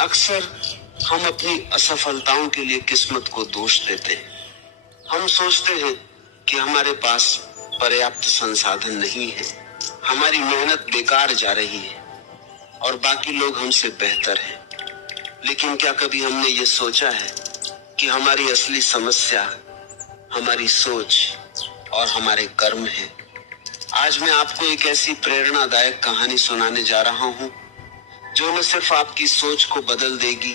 अक्सर हम अपनी असफलताओं के लिए किस्मत को दोष देते हैं। हम सोचते हैं कि हमारे पास पर्याप्त संसाधन नहीं है, हमारी मेहनत बेकार जा रही है और बाकी लोग हमसे बेहतर हैं। लेकिन क्या कभी हमने ये सोचा है कि हमारी असली समस्या हमारी सोच और हमारे कर्म है? आज मैं आपको एक ऐसी प्रेरणादायक कहानी सुनाने जा रहा हूँ जो न सिर्फ आपकी सोच को बदल देगी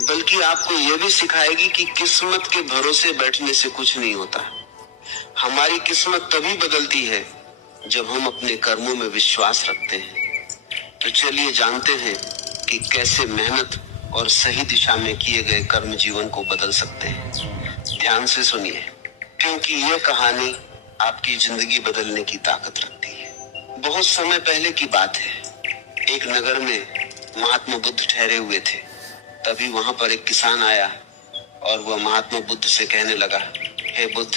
बल्कि आपको यह भी सिखाएगी कि किस्मत के भरोसे बैठने से कुछ नहीं होता। हमारी किस्मत तभी बदलती है जब हम अपने कर्मों में विश्वास रखते हैं। तो चलिए जानते हैं कि कैसे मेहनत और सही दिशा में किए गए कर्म जीवन को बदल सकते हैं। ध्यान से सुनिए, क्योंकि यह कहानी आपकी जिंदगी बदलने की ताकत रखती है। बहुत समय पहले की बात है, एक नगर में महात्मा बुद्ध ठहरे हुए थे। तभी वहां पर एक किसान आया और वह महात्मा बुद्ध से कहने लगा, हे बुद्ध,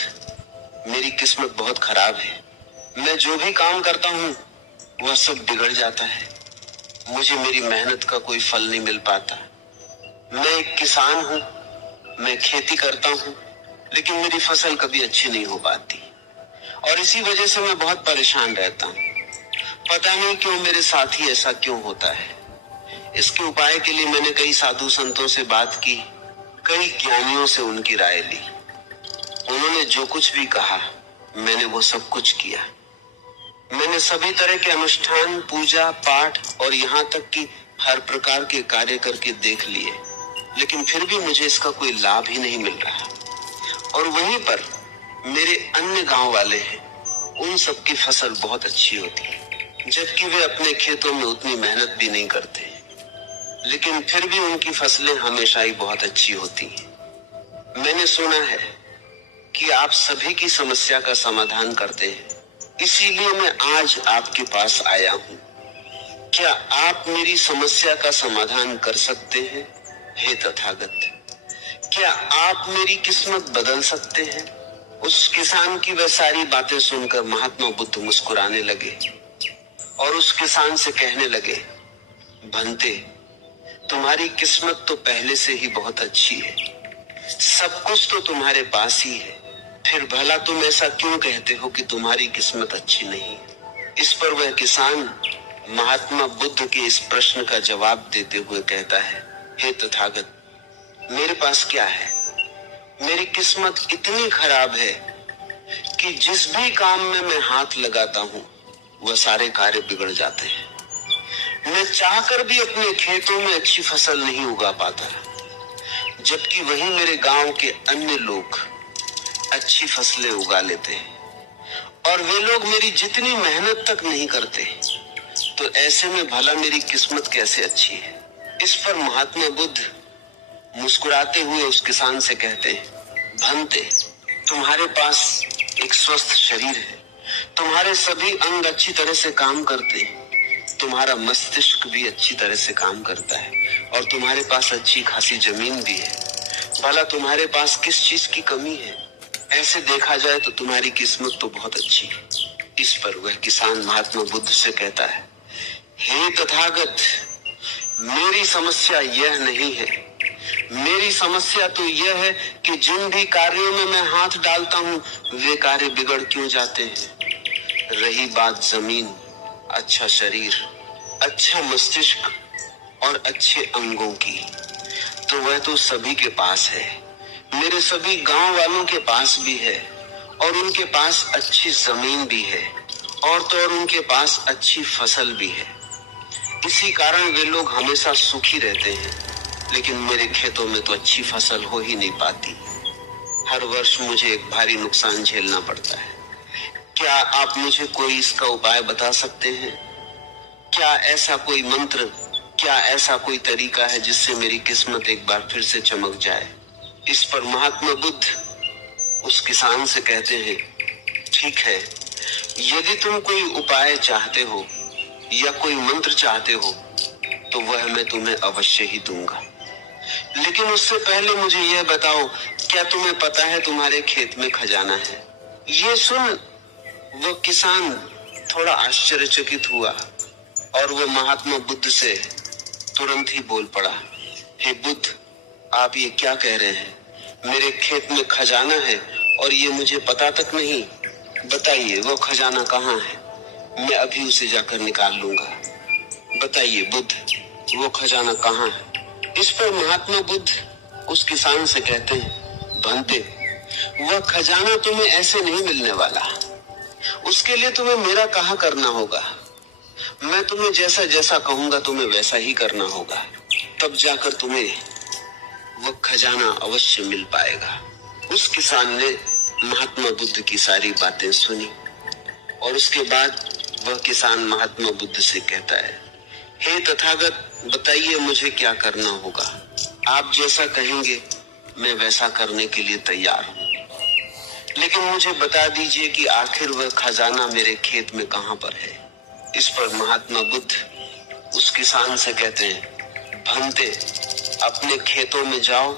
मेरी किस्मत बहुत खराब है। मैं जो भी काम करता हूँ वह सब बिगड़ जाता है। मुझे मेरी मेहनत का कोई फल नहीं मिल पाता। मैं एक किसान हूँ, मैं खेती करता हूँ, लेकिन मेरी फसल कभी अच्छी नहीं हो पाती और इसी वजह से मैं बहुत परेशान रहता हूँ। पता नहीं क्यों मेरे साथ ही ऐसा क्यों होता है। इसके उपाय के लिए मैंने कई साधु संतों से बात की, कई ज्ञानियों से उनकी राय ली। उन्होंने जो कुछ भी कहा मैंने वो सब कुछ किया। मैंने सभी तरह के अनुष्ठान, पूजा पाठ और यहाँ तक कि हर प्रकार के कार्य करके देख लिए, लेकिन फिर भी मुझे इसका कोई लाभ ही नहीं मिल रहा। और वहीं पर मेरे अन्य गांव वाले हैं, उन सबकी फसल बहुत अच्छी होती है, जबकि वे अपने खेतों में उतनी मेहनत भी नहीं करते, लेकिन फिर भी उनकी फसलें हमेशा ही बहुत अच्छी होती हैं। मैंने सुना है कि आप सभी की समस्या का समाधान करते हैं, इसीलिए मैं आज आपके पास आया हूँ। क्या आप मेरी समस्या का समाधान कर सकते हैं, हे तथागत? क्या आप मेरी किस्मत बदल सकते हैं? उस किसान की वह सारी बातें सुनकर महात्मा बुद्ध मुस्कुराने लगे और उस किसान से कहने लगे, भंते, तुम्हारी किस्मत तो पहले से ही बहुत अच्छी है, सब कुछ तो तुम्हारे पास ही है, फिर भला तुम ऐसा क्यों कहते हो कि तुम्हारी किस्मत अच्छी नहीं? इस पर वह किसान महात्मा बुद्ध के इस प्रश्न का जवाब देते हुए कहता है, हे तथागत, मेरे पास क्या है? मेरी किस्मत इतनी खराब है कि जिस भी काम में मैं हाथ लगाता हूँ वह सारे कार्य बिगड़ जाते हैं। मैं चाहकर भी अपने खेतों में अच्छी फसल नहीं उगा पाता, जबकि वहीं मेरे गांव के अन्य लोग अच्छी फसलें उगा लेते हैं और वे लोग मेरी जितनी मेहनत तक नहीं करते। तो ऐसे में भला मेरी किस्मत कैसे अच्छी है? इस पर महात्मा बुद्ध मुस्कुराते हुए उस किसान से कहते हैं, भंते, तुम्हारे पास एक स्वस्थ शरीर है, तुम्हारे सभी अंग अच्छी तरह से काम करते हैं, तुम्हारा मस्तिष्क भी अच्छी तरह से काम करता है और तुम्हारे पास अच्छी खासी जमीन भी है। भला तुम्हारे पास किस चीज की कमी है? ऐसे देखा जाए तो तुम्हारी किस्मत तो बहुत अच्छी है। इस पर वह किसान महात्मा बुद्ध से कहता है, हे तथागत, मेरी समस्या यह नहीं है। मेरी समस्या तो यह है कि जिन भी कार्यों में मैं हाथ डालता हूँ वे कार्य बिगड़ क्यों जाते हैं। रही बात जमीन, अच्छा शरीर, अच्छा मस्तिष्क और अच्छे अंगों की, तो वह तो सभी के पास है। मेरे सभी गांव वालों के पास भी है और उनके पास अच्छी जमीन भी है और तो और उनके पास अच्छी फसल भी है। इसी कारण वे लोग हमेशा सुखी रहते हैं, लेकिन मेरे खेतों में तो अच्छी फसल हो ही नहीं पाती। हर वर्ष मुझे एक भारी नुकसान झेलना पड़ता है। क्या आप मुझे कोई इसका उपाय बता सकते हैं? क्या ऐसा कोई मंत्र, क्या ऐसा कोई तरीका है जिससे मेरी किस्मत एक बार फिर से चमक जाए? इस पर महात्मा बुद्ध उस किसान से कहते हैं, ठीक है, यदि तुम कोई उपाय चाहते हो या कोई मंत्र चाहते हो तो वह मैं तुम्हें अवश्य ही दूंगा, लेकिन उससे पहले मुझे यह बताओ, क्या तुम्हें पता है तुम्हारे खेत में खजाना है? ये सुन वो किसान थोड़ा आश्चर्यचकित हुआ और वो महात्मा बुद्ध से तुरंत ही बोल पड़ा, हे बुद्ध, आप ये क्या कह रहे हैं? मेरे खेत में खजाना है और ये मुझे पता तक नहीं। बताइए वो खजाना कहाँ है? मैं अभी उसे जाकर निकाल लूंगा। बताइए बुद्ध, वो खजाना कहाँ है? इस पर महात्मा बुद्ध उस किसान से कहते हैं, भंते, वह खजाना तुम्हें ऐसे नहीं मिलने वाला। उसके लिए तुम्हें मेरा कहा करना होगा। मैं तुम्हें जैसा जैसा कहूंगा तुम्हें वैसा ही करना होगा, तब जाकर तुम्हें वह खजाना अवश्य मिल पाएगा। उस किसान ने महात्मा बुद्ध की सारी बातें सुनी और उसके बाद वह किसान महात्मा बुद्ध से कहता है, हे तथागत, बताइए मुझे क्या करना होगा? आप जैसा कहेंगे मैं वैसा करने के लिए तैयार हूँ, लेकिन मुझे बता दीजिए कि आखिर वह खजाना मेरे खेत में कहाँ पर है। इस पर महात्मा बुद्ध उस किसान से कहते हैं, भंते, अपने खेतों में जाओ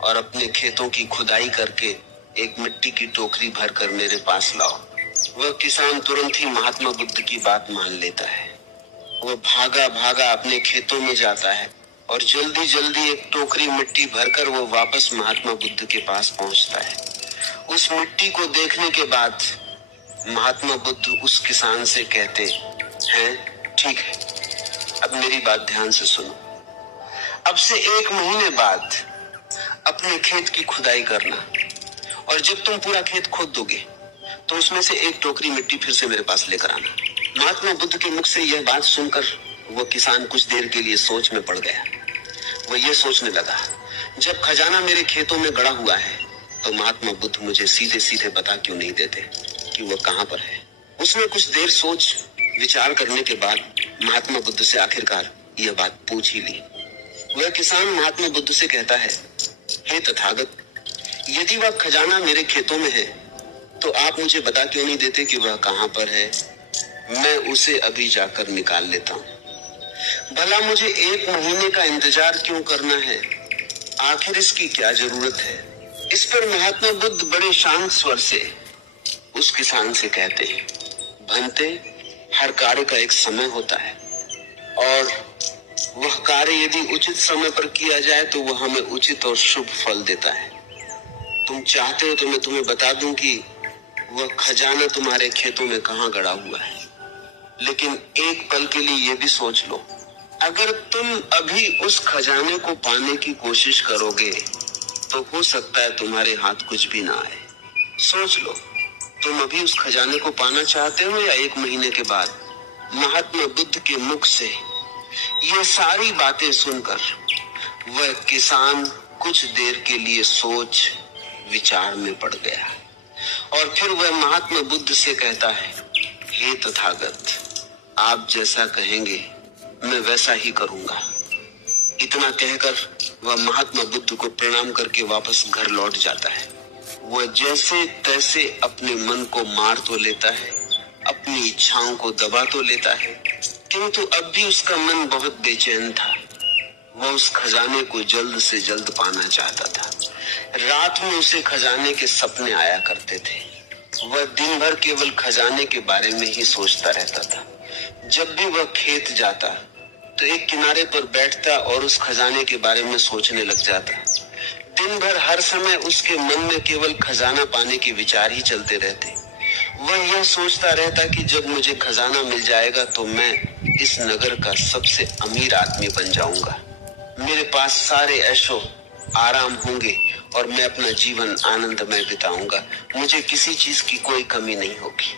और अपने खेतों की खुदाई करके एक मिट्टी की टोकरी भरकर मेरे पास लाओ। वह किसान तुरंत ही महात्मा बुद्ध की बात मान लेता है। वह भागा भागा अपने खेतों में जाता है और जल्दी जल्दी एक टोकरी मिट्टी भरकर वो वापस महात्मा बुद्ध के पास पहुंचता है। उस मिट्टी को देखने के बाद महात्मा बुद्ध उस किसान से कहते हैं, ठीक है, अब मेरी बात ध्यान से सुनो। अब से 1 महीने बाद अपने खेत की खुदाई करना और जब तुम पूरा खेत खोद दोगे तो उसमें से एक टोकरी मिट्टी फिर से मेरे पास लेकर आना। महात्मा बुद्ध के मुख से यह बात सुनकर वो किसान कुछ देर के लिए सोच में पड़ गया। वो ये सोचने लगा, जब खजाना मेरे खेतों में गड़ा हुआ है तो महात्मा बुद्ध मुझे सीधे सीधे बता क्यों नहीं देते कि वो कहाँ पर है। उसने कुछ देर सोच विचार करने के बाद महात्मा बुद्ध से आखिरकार यह बात पूछ ही ली। वह किसान महात्मा बुद्ध से कहता है, हे तथागत, यदि वह खजाना मेरे खेतों में है तो आप मुझे बता क्यों नहीं देते कि वह कहाँ पर है? मैं उसे अभी जाकर निकाल लेता हूँ। भला मुझे 1 महीने का इंतजार क्यों करना है? आखिर इसकी क्या जरूरत है? इस पर महात्मा बुद्ध बड़े शांत स्वर से उस किसान से कहते हैं, भंते, हर कार्य का एक समय होता है और वह कार्य यदि उचित समय पर किया जाए तो वह हमें उचित और शुभ फल देता है। तुम चाहते हो तो मैं तुम्हें बता दूं कि वह खजाना तुम्हारे खेतों में कहाँ गड़ा हुआ है, लेकिन एक पल के लिए यह भी सोच लो, अगर तुम अभी उस खजाने को पाने की कोशिश करोगे तो हो सकता है तुम्हारे हाथ कुछ भी ना आए। सोच लो, तुम अभी उस खजाने को पाना चाहते हो या 1 महीने के बाद? महात्मा बुद्ध के मुख से ये सारी बातें सुनकर वह किसान कुछ देर के लिए सोच विचार में पड़ गया और फिर वह महात्मा बुद्ध से कहता है, हे तथागत, आप जैसा कहेंगे मैं वैसा ही करूंगा। इतना कहकर वह महात्मा बुद्ध को प्रणाम करके वापस घर लौट जाता है। वह जैसे तैसे अपने मन को मार तो लेता है, अपनी इच्छाओं को दबा तो लेता है, किंतु अब भी उसका मन बहुत बेचैन था। वह उस खजाने को जल्द से जल्द पाना चाहता था। रात में उसे खजाने के सपने आया करते थे। वह दिन भर केवल खजाने के बारे में ही सोचता रहता था। जब भी वह खेत जाता तो एक किनारे पर बैठता और उस खजाने के बारे में सोचने लग जाता। दिन भर हर समय उसके मन में केवल खजाना पाने के विचार ही चलते रहते। वह यह सोचता रहता कि जब मुझे खजाना मिल जाएगा तो मैं इस नगर का सबसे अमीर आदमी बन जाऊंगा। मेरे पास सारे ऐशो आराम होंगे और मैं अपना जीवन आनंदमय बिताऊंगा। मुझे किसी चीज की कोई कमी नहीं होगी।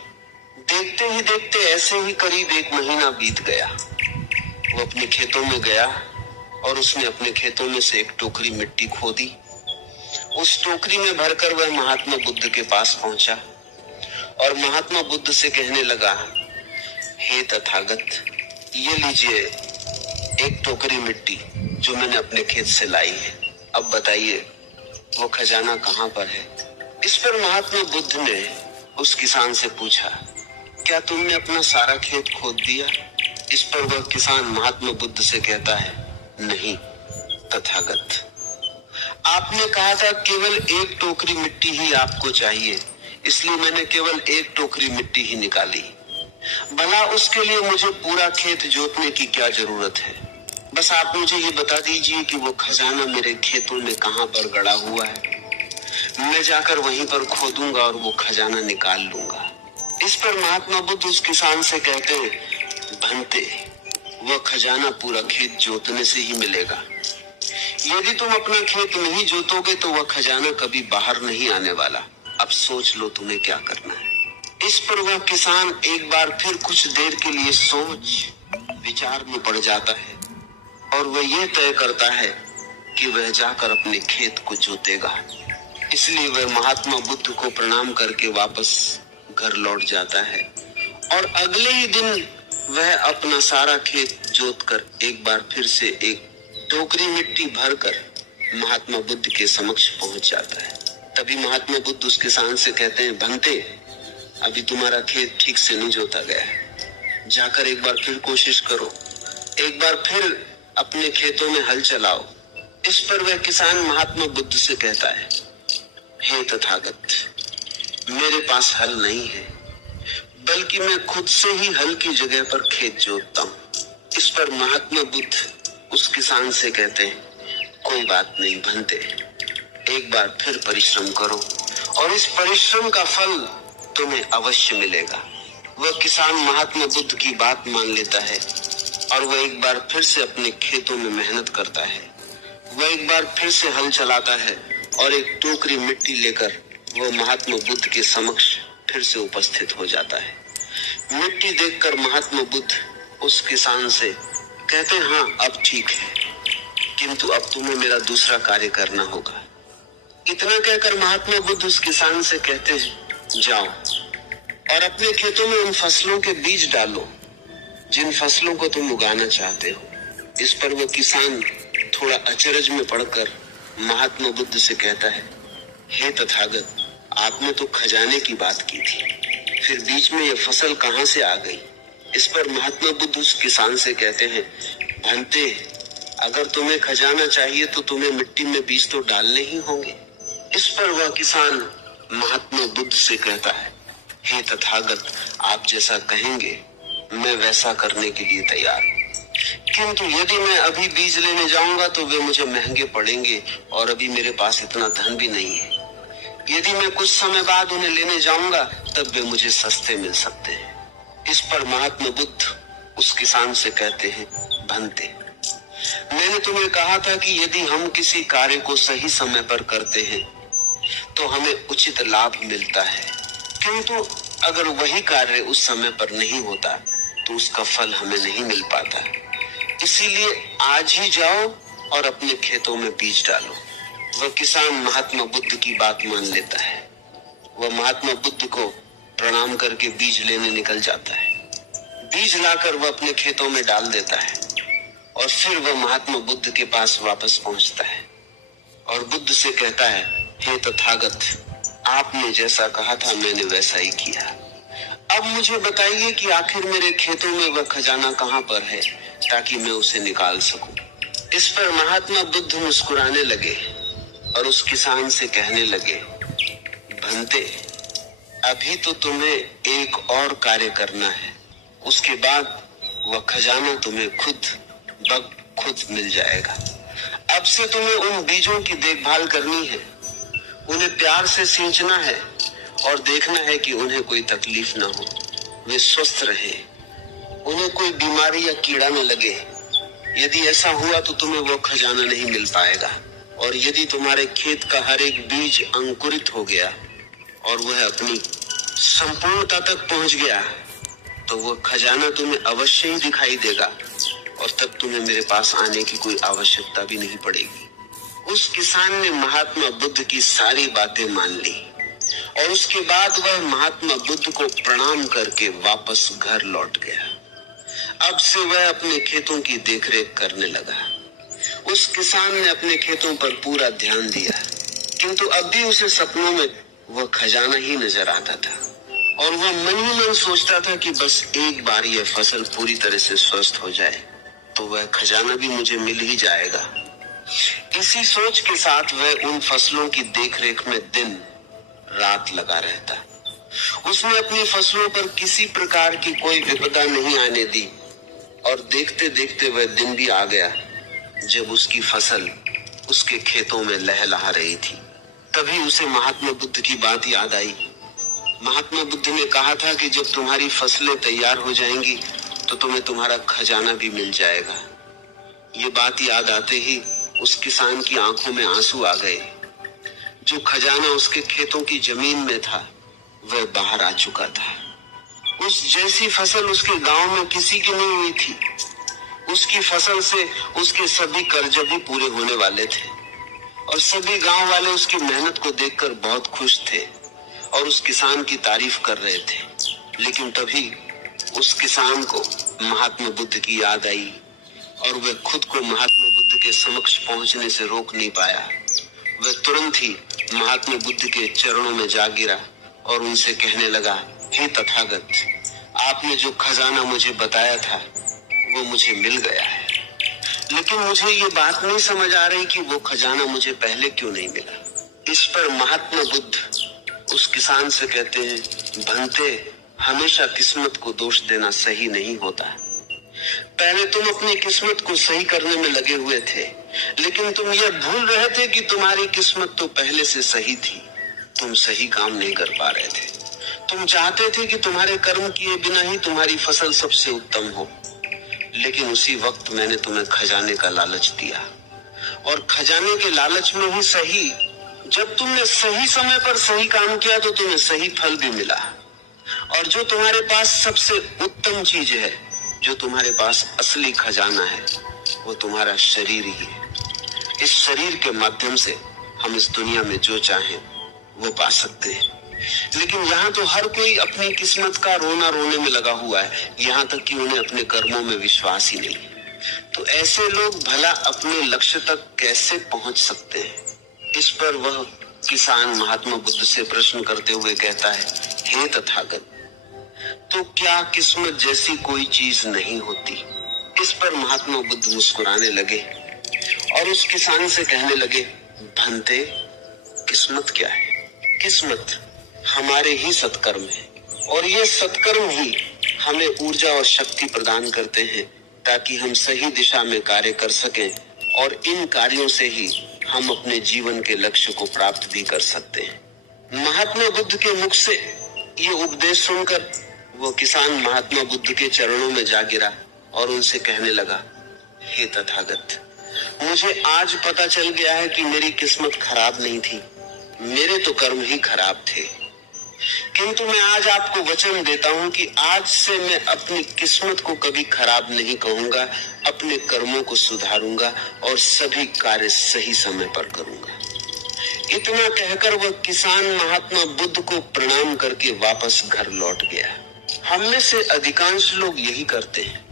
देखते ही देखते ऐसे ही करीब 1 महीना बीत गया। वो अपने खेतों में गया और उसने अपने खेतों में से एक टोकरी मिट्टी खोदी। उस टोकरी में भरकर वह महात्मा बुद्ध के पास पहुंचा और महात्मा बुद्ध से कहने लगा, हे तथागत, ये लीजिए एक टोकरी मिट्टी जो मैंने अपने खेत से लाई है। अब बताइए वो खजाना कहाँ पर है? इस पर महात्मा बुद्ध ने उस किसान से पूछा, क्या तुमने अपना सारा खेत खोद दिया? इस पर वह किसान महात्मा बुद्ध से कहता है, नहीं तथागत, आपने कहा था केवल एक टोकरी मिट्टी ही आपको चाहिए, इसलिए मैंने केवल एक टोकरी मिट्टी ही निकाली। भला उसके लिए मुझे पूरा खेत जोतने की क्या जरूरत है? बस आप मुझे ये बता दीजिए कि वो खजाना मेरे खेतों में कहाँ पर गड़ा हुआ है। मैं जाकर वहीं पर खोदूंगा और वो खजाना निकाल लूंगा। इस पर महात्मा बुद्ध उस किसान से कहते हैं, भंते, वह खजाना पूरा खेत जोतने से ही मिलेगा। यदि तुम अपना खेत नहीं जोतोगे तो वह खजाना कभी बाहर नहीं आने वाला। अब सोच लो तुम्हें क्या करना है। इस पर वह किसान एक बार फिर कुछ देर के लिए सोच विचार में पड़ जाता है और वह यह तय करता है कि वह जाकर अपने खेत को जोतेगा। इसलिए वह महात्मा बुद्ध को प्रणाम करके वापस घर लौट जाता है और अगले ही दिन वह अपना सारा खेत जोतकर एक बार फिर से एक टोकरी मिट्टी भरकर महात्मा बुद्ध के समक्ष पहुंच जाता है। तभी महात्मा बुद्ध उस किसान से कहते हैं, भंते, अभी तुम्हारा खेत ठीक से नहीं जोता गया है, जाकर एक बार फिर कोशिश करो, एक बार फिर अपने खेतों में हल चलाओ। इस पर वह किसान महात्मा बुद्ध से कहता है, हे तथागत, मेरे पास हल नहीं है, बल्कि मैं खुद से ही हल की जगह पर खेत जोतता हूँ। इस पर महात्मा बुद्ध उस किसान से कहते हैं, कोई बात नहीं भंते, एक बार फिर परिश्रम करो और इस परिश्रम का फल तुम्हें अवश्य मिलेगा। वह किसान महात्मा बुद्ध की बात मान लेता है और वह एक बार फिर से अपने खेतों में मेहनत करता है। वह एक बार फिर से हल चलाता है और एक टोकरी मिट्टी लेकर वह महात्मा बुद्ध के समक्ष फिर से उपस्थित हो जाता है। मिट्टी देखकर महात्मा बुद्ध उस किसान से कहते हैं, हाँ अब ठीक है, किंतु अब तुम्हें मेरा दूसरा कार्य करना होगा। इतना कहकर महात्मा बुद्ध उस किसान से कहते हैं, जाओ और अपने खेतों में उन फसलों के बीज डालो जिन फसलों को तुम उगाना चाहते हो। इस पर वह किसान थोड़ा अचरज में पड़कर महात्मा बुद्ध से कहता है, हे तथागत, आपने तो खजाने की बात की थी, फिर बीच में यह फसल कहां से आ गई? इस पर महात्मा बुद्ध उस किसान से कहते हैं, भंते, अगर तुम्हें खजाना चाहिए तो तुम्हें मिट्टी में बीज तो डालने ही होंगे। इस पर वह किसान महात्मा बुद्ध से कहता है, हे तथागत, आप जैसा कहेंगे मैं वैसा करने के लिए तैयार हूं, किंतु यदि मैं अभी बीज लेने जाऊंगा तो वे मुझे महंगे पड़ेंगे और अभी मेरे पास इतना धन भी नहीं है। यदि मैं कुछ समय बाद उन्हें लेने जाऊंगा तब वे मुझे सस्ते मिल सकते हैं। इस पर महात्मा बुद्ध उस किसान से कहते हैं, भंते, मैंने तुम्हें कहा था कि यदि हम किसी कार्य को सही समय पर करते हैं तो हमें उचित लाभ मिलता है, किंतु अगर वही कार्य उस समय पर नहीं होता तो उसका फल हमें नहीं मिल पाता। इसीलिए आज ही जाओ और अपने खेतों में बीज डालो। वह किसान महात्मा बुद्ध की बात मान लेता है। वह महात्मा बुद्ध को प्रणाम करके बीज लेने निकल जाता है। बीज लाकर वह अपने खेतों में डाल देता है और फिर वह महात्मा बुद्ध के पास वापस पहुंचता है और बुद्ध से कहता है, हे तथागत, आपने जैसा कहा था मैंने वैसा ही किया। अब मुझे बताइए कि आखिर मेरे खेतों में वह खजाना कहां पर है ताकि मैं उसे निकाल सकूं। इस पर महात्मा बुद्ध मुस्कुराने लगे और उस किसान से कहने लगे, भंते, अभी तो तुम्हें एक और कार्य करना है, उसके बाद वह खजाना तुम्हें खुद मिल जाएगा। अब से तुम्हें उन बीजों की देखभाल करनी है, उन्हें प्यार से सींचना है और देखना है कि उन्हें कोई तकलीफ ना हो, वे स्वस्थ रहे, उन्हें कोई बीमारी या कीड़ा न लगे। यदि ऐसा हुआ तो तुम्हें वो खजाना नहीं मिल पाएगा, और यदि तुम्हारे खेत का हर एक बीज अंकुरित हो गया और वह अपनी संपूर्णता तक पहुंच गया तो वह खजाना तुम्हें अवश्य ही दिखाई देगा और तब तुम्हें मेरे पास आने की कोई आवश्यकता भी नहीं पड़ेगी। उस किसान ने महात्मा बुद्ध की सारी बातें मान ली और उसके बाद वह महात्मा बुद्ध को प्रणाम करके वापस घर लौट गया। अब से वह अपने खेतों की देखरेख करने लगा। उस किसान ने अपने खेतों पर पूरा ध्यान दिया, किंतु अब भी उसे सपनों में वह खजाना ही नजर आता था और वह मन ही मन सोचता था कि बस एक बार यह फसल पूरी तरह से स्वस्थ हो जाए तो वह खजाना भी मुझे मिल ही जाएगा। इसी सोच के साथ वह उन फसलों की देखरेख में दिन रात लगा रहता। उसने अपनी फसलों पर किसी प्रकार की कोई विपदा नहीं आने दी और देखते देखते वह दिन भी आ गया जब उसकी फसल उसके खेतों में लहलहा रही थी। तभी उसे महात्मा बुद्ध की बात याद आई। महात्मा बुद्ध ने कहा था कि जब तुम्हारी फसलें तैयार हो जाएंगी तो तुम्हें तुम्हारा खजाना भी मिल जाएगा। ये बात याद आते ही उस किसान की आंखों में आंसू आ गए। जो खजाना उसके खेतों की जमीन में था वह बाहर आ चुका था। उस जैसी फसल उसके गांव में किसी की नहीं हुई थी। उसकी फसल से उसके सभी कर्ज भी पूरे होने वाले थे और सभी गांव वाले उसकी मेहनत को देखकर बहुत खुश थे और उस किसान की तारीफ कर रहे थे। लेकिन तभी उस किसान को महात्मा बुद्ध की याद आई और वह खुद को महात्मा बुद्ध के समक्ष पहुंचने से रोक नहीं पाया। वह तुरंत ही महात्मा बुद्ध के चरणों में जा गिरा और उनसे कहने लगा, हे तथागत, आपने जो खजाना मुझे बताया था वो मुझे मिल गया है, लेकिन मुझे ये बात नहीं समझ आ रही कि वो खजाना मुझे पहले क्यों नहीं मिला। इस पर महात्मा बुद्ध उस किसान से कहते हैं, भंते, हमेशा किस्मत को दोष देना सही नहीं होता। पहले तुम अपनी किस्मत को सही करने में लगे हुए थे, लेकिन तुम यह भूल रहे थे कि तुम्हारी किस्मत तो पहले से सही थी। तुम सही काम नहीं कर पा रहे थे। तुम चाहते थे कि तुम्हारे कर्म किए बिना ही तुम्हारी फसल सबसे उत्तम हो, लेकिन उसी वक्त मैंने तुम्हें खजाने का लालच दिया और खजाने के लालच में ही सही, जब तुमने सही समय पर सही काम किया तो तुम्हें सही फल भी मिला। और जो तुम्हारे पास सबसे उत्तम चीज है, जो तुम्हारे पास असली खजाना है, वो तुम्हारा शरीर ही है। इस शरीर के माध्यम से हम इस दुनिया में जो चाहें वो पा सकते हैं। लेकिन यहाँ तो हर कोई अपनी किस्मत का रोना रोने में लगा हुआ है, यहाँ तक कि उन्हें अपने कर्मों में विश्वास ही नहीं। तो ऐसे लोग भला अपने लक्ष्य तक कैसे पहुंच सकते हैं? इस पर वह किसान महात्मा बुद्ध से प्रश्न करते हुए कहता है, हे तथागत, तो क्या किस्मत जैसी कोई चीज नहीं होती? इस पर महात्मा बुद्ध मुस्कुराने लगे और उस किसान से कहने लगे, भंते, किस्मत क्या है? किस्मत हमारे ही सत्कर्म है और ये सत्कर्म ही हमें ऊर्जा और शक्ति प्रदान करते हैं ताकि हम सही दिशा में कार्य कर सकें और इन कार्यों से ही हम अपने जीवन के लक्ष्य को प्राप्त भी कर सकते हैं। महात्मा बुद्ध के मुख से ये उपदेश सुनकर वो किसान महात्मा बुद्ध के चरणों में जा गिरा और उनसे कहने लगा, हे तथागत, मुझे आज पता चल गया है कि मेरी किस्मत खराब नहीं थी, मेरे तो कर्म ही खराब थे। किंतु मैं आज आपको वचन देता हूं कि आज से मैं अपनी किस्मत को कभी खराब नहीं कहूंगा, अपने कर्मों को सुधारूंगा और सभी कार्य सही समय पर करूंगा। इतना कहकर वह किसान महात्मा बुद्ध को प्रणाम करके वापस घर लौट गया। हम में से अधिकांश लोग यही करते हैं।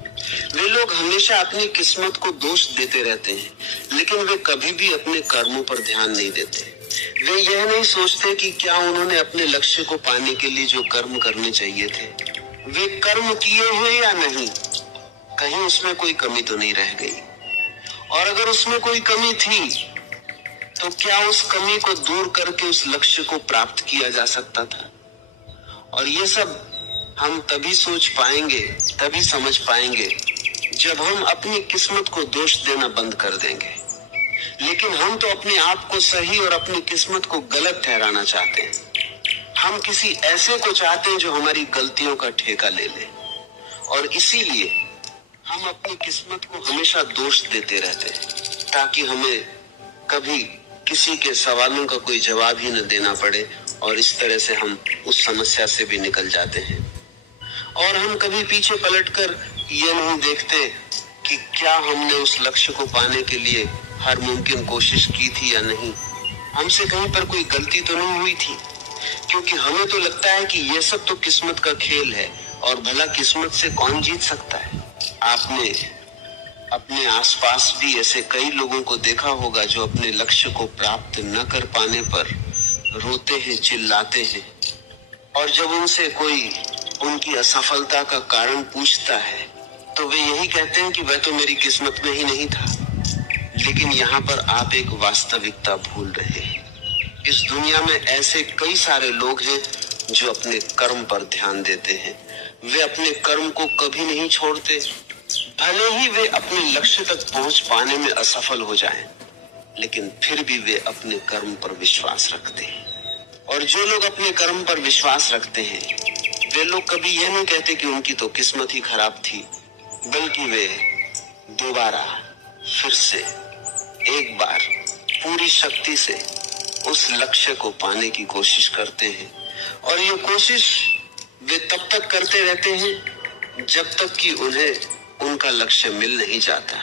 वे लोग हमेशा अपनी किस्मत को दोष देते रहते हैं, लेकिन वे कभी भी अपने कर्मों पर ध्यान नहीं देते। वे यह नहीं सोचते कि क्या उन्होंने अपने लक्ष्य को पाने के लिए जो कर्म करने चाहिए थे वे कर्म किए हैं या नहीं, कहीं उसमें कोई कमी तो नहीं रह गई, और अगर उसमें कोई कमी थी तो क्या उस कमी को दूर करके उस लक्ष्य को प्राप्त किया जा सकता था। और ये सब हम तभी सोच पाएंगे, तभी समझ पाएंगे जब हम अपनी किस्मत को दोष देना बंद कर देंगे। लेकिन हम तो अपने आप को सही और अपनी किस्मत को गलत ठहराना चाहते हैं। हम किसी ऐसे को चाहते हैं जो हमारी गलतियों का ठेका ले ले, और इसीलिए हम अपनी किस्मत को हमेशा दोष देते रहते हैं ताकि हमें कभी किसी के सवालों का कोई जवाब ही न देना पड़े, और इस तरह से हम उस समस्या से भी निकल जाते हैं। और हम कभी पीछे पलटकर ये नहीं देखते कि क्या हमने उस लक्ष्य को पाने के लिए हर मुमकिन कोशिश की थी या नहीं, हमसे कहीं पर कोई गलती तो नहीं हुई थी, क्योंकि हमें तो लगता है कि ये सब तो किस्मत का खेल है और भला किस्मत से कौन जीत सकता है। आपने अपने आसपास भी ऐसे कई लोगों को देखा होगा जो अपने लक्ष्य को प्राप्त न कर पाने पर रोते हैं, चिल्लाते हैं, और जब उनसे कोई उनकी असफलता का कारण पूछता है तो वे यही कहते हैं कि वह तो मेरी किस्मत में ही नहीं था। लेकिन यहाँ पर आप एक वास्तविकता भूल रहे हैं। इस दुनिया में ऐसे कई सारे लोग हैं जो अपने कर्म पर ध्यान देते हैं। वे अपने कर्म को कभी नहीं छोड़ते, भले ही वे अपने लक्ष्य तक पहुंच पाने में असफल हो जाएं, लेकिन फिर भी वे अपने कर्म पर विश्वास रखते हैं। और जो लोग अपने कर्म पर विश्वास रखते हैं, वे लोग कभी यह नहीं कहते कि उनकी तो किस्मत ही खराब थी, बल्कि वे दोबारा फिर से एक बार पूरी शक्ति से उस लक्ष्य को पाने की कोशिश करते हैं। और ये कोशिश वे तब तक करते रहते हैं जब तक कि उन्हें उनका लक्ष्य मिल नहीं जाता।